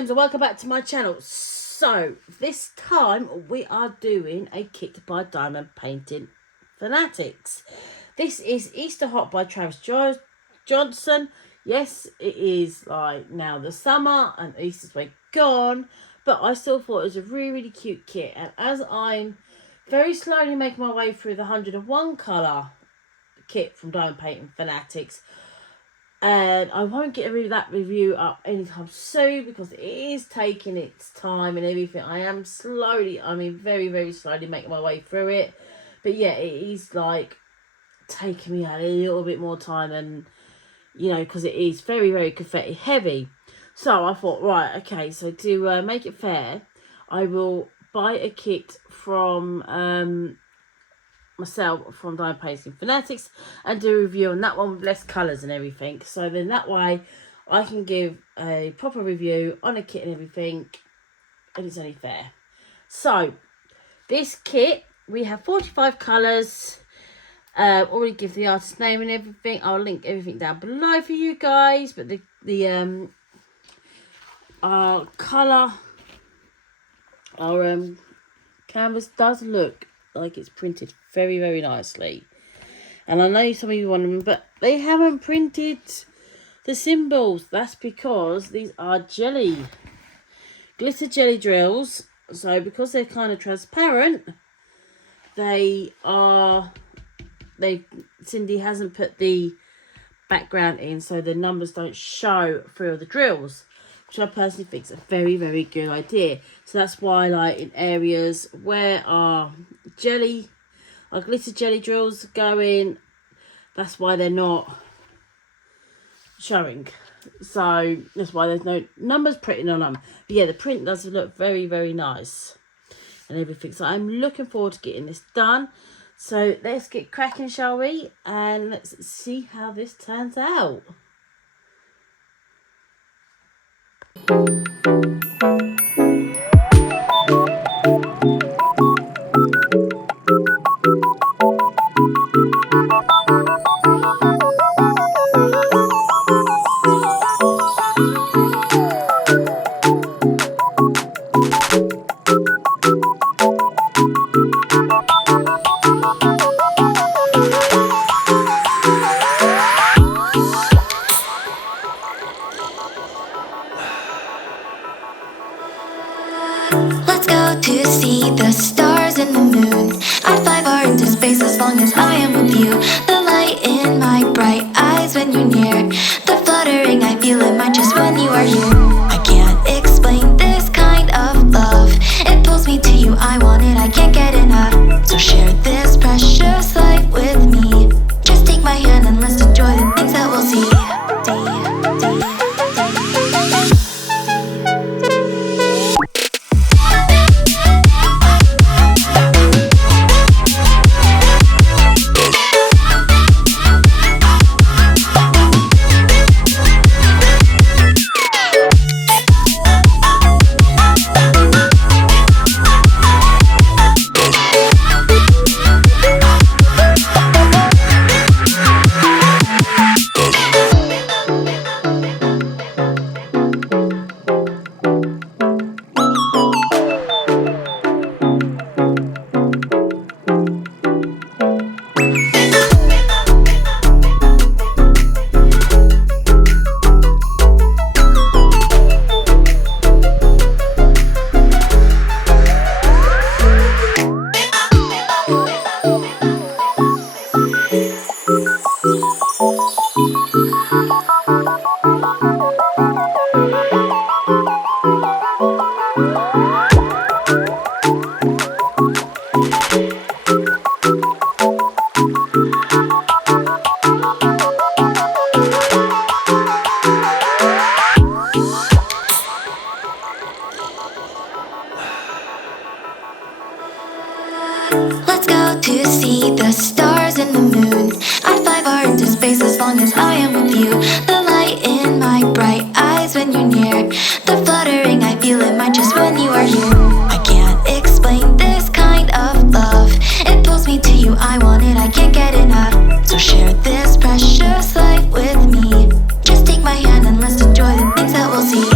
gems and welcome back to my channel. So this time we are doing a kit by Diamond Painting Fanatics. This is Easter Hot by Travis Johnson. Yes, it is like now the summer and Easter's way gone, but I still thought it was a really cute kit. And as I'm very slowly making my way through the 101 colour kit from Diamond Painting Fanatics, and I won't get that review up anytime soon because it is taking its time and everything. I am very slowly making my way through it. But yeah, it is like taking me a little bit more time, and because it is very confetti heavy. So I thought, right, okay, so to make it fair, I will buy a kit from myself from Diamond Painting Fanatics and do a review on that one with less colours and everything. So then that way I can give a proper review on a kit and everything, and it's only fair. So this kit, we have 45 colours. Already give the artist name and everything. I'll link everything down below for you guys. But the colour, our canvas does look like it's printed very nicely, and I know some of you want them, but they haven't printed the symbols. That's because these are glitter jelly drills. So because they're kind of transparent, Cindy hasn't put the background in, so the numbers don't show through the drills, which I personally think is a very good idea. So that's why, like, in areas where our glitter jelly drills going, that's why they're not showing. So that's why there's no numbers printed on them. But yeah, the print does look very nice and everything. So I'm looking forward to getting this done. So let's get cracking, shall we? And let's see how this turns out. Let's go to see the stars and the moon. I'd fly far into space as long as I am with you. The light in my bright eyes when you're near, the fluttering I feel in my chest when you are here. I can't explain this kind of love. It pulls me to you, I want it, I can't get enough. So share this precious life with me. Just take my hand and let's enjoy the things that we'll see. Let's go to see the stars and the moon. I'd fly far into space as long as I am with you. The light in my bright eyes when you're near, the fluttering I feel in my chest when you are here. I can't explain this kind of love. It pulls me to you, I want it, I can't get enough. So share this precious life with me. Just take my hand and let's enjoy the things that we'll see.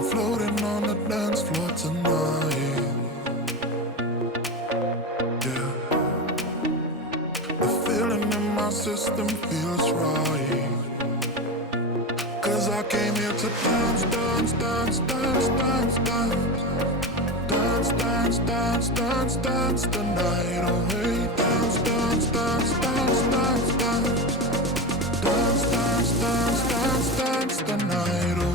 I'm floating on the dance floor tonight. Yeah, the feeling in my system feels right. 'Cause I came here to dance, dance, dance, dance, dance, dance. Dance, dance, dance, dance, dance the night away. Dance, dance, dance, dance, dance, dance. Dance, dance, dance, dance, dance the night away.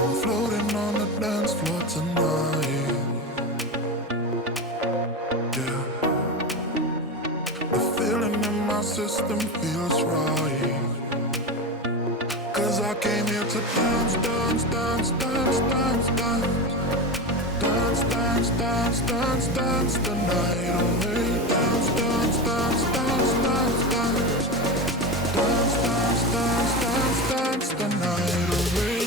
I'm floating on the dance floor tonight. Yeah, the feeling in my system feels right. 'Cause I came here to dance, dance, dance, dance, dance, dance. Dance, dance, dance, dance, dance the night away. Dance, dance, dance, dance, dance, dance. Dance, dance, dance, dance, dance the night away.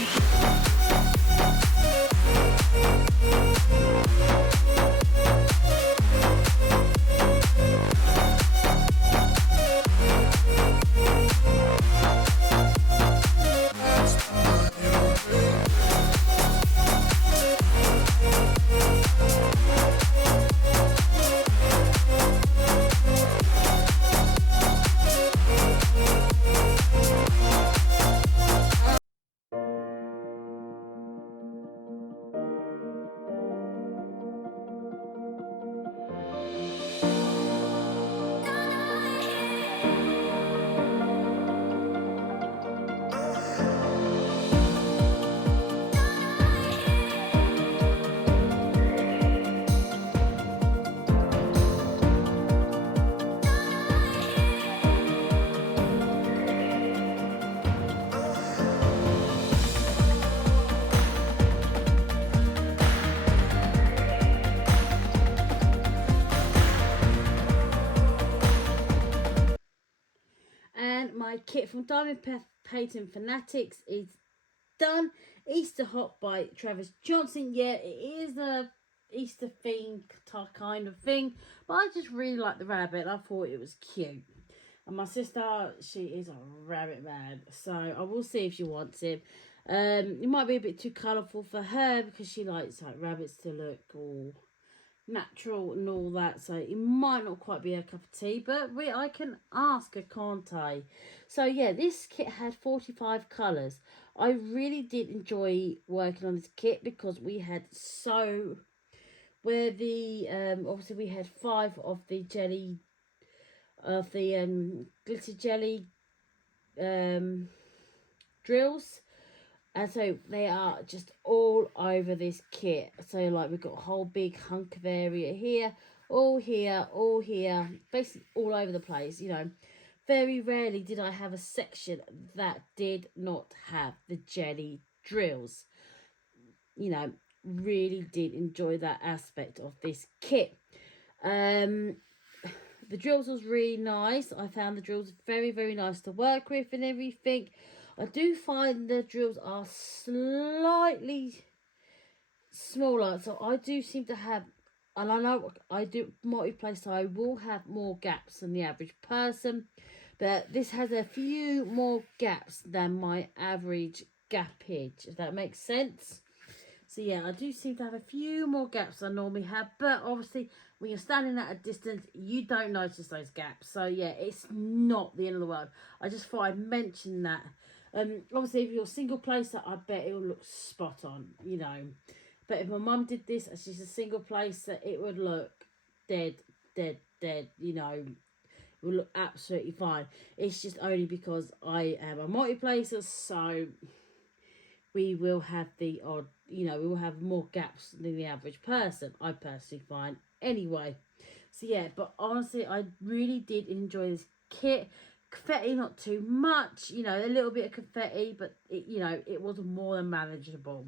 And my kit from Diamond Patent Fanatics is done. Easter Hot by Travis Johnson. Yeah, it is a Easter themed kind of thing, but I just really like the rabbit. I thought it was cute. And my sister, she is a rabbit mad, so I will see if she wants it. It might be a bit too colourful for her because she likes like rabbits to look all natural and all that, so it might not quite be a cup of tea, but I can ask her, can't I? So yeah, this kit had 45 colours. I really did enjoy working on this kit because we had obviously we had 5 of the glitter jelly drills. And so they are just all over this kit. So like we've got a whole big hunk of area here, all here, basically all over the place, you know. Very rarely did I have a section that did not have the jelly drills. You know, really did enjoy that aspect of this kit. The drills was really nice. I found the drills very, very nice to work with and everything. I do find the drills are slightly smaller, so I do seem to have, and I know I do multi-play, so I will have more gaps than the average person, but this has a few more gaps than my average gappage, if that makes sense. So yeah, I do seem to have a few more gaps than I normally have, but obviously when you're standing at a distance, you don't notice those gaps. So yeah, it's not the end of the world. I just thought I'd mention that. Obviously if you're single placer, I bet it will look spot on, you know. But if my mum did this and she's a single placer, it would look dead, you know. It would look absolutely fine. It's just only because I am a multi-placer, so we will have the odd, you know, we will have more gaps than the average person, I personally find. Anyway, so yeah, but honestly, I really did enjoy this kit. confetti, not too much, you know, a little bit of confetti, but it, you know, it was more than manageable.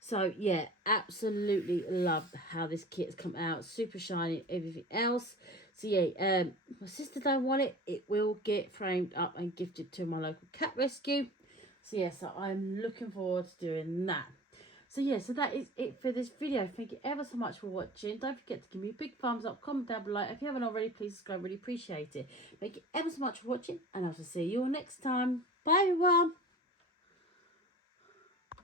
So yeah, absolutely love how this kit has come out. Super shiny, everything else. So yeah, my sister don't want it. It will get framed up and gifted to my local cat rescue. So yeah, so I'm looking forward to doing that. So yeah, so that is it for this video. Thank you ever so much for watching. Don't forget to give me a big thumbs up, comment down below. If you haven't already, please subscribe. Really appreciate it. Thank you ever so much for watching, and I will see you all next time. Bye everyone.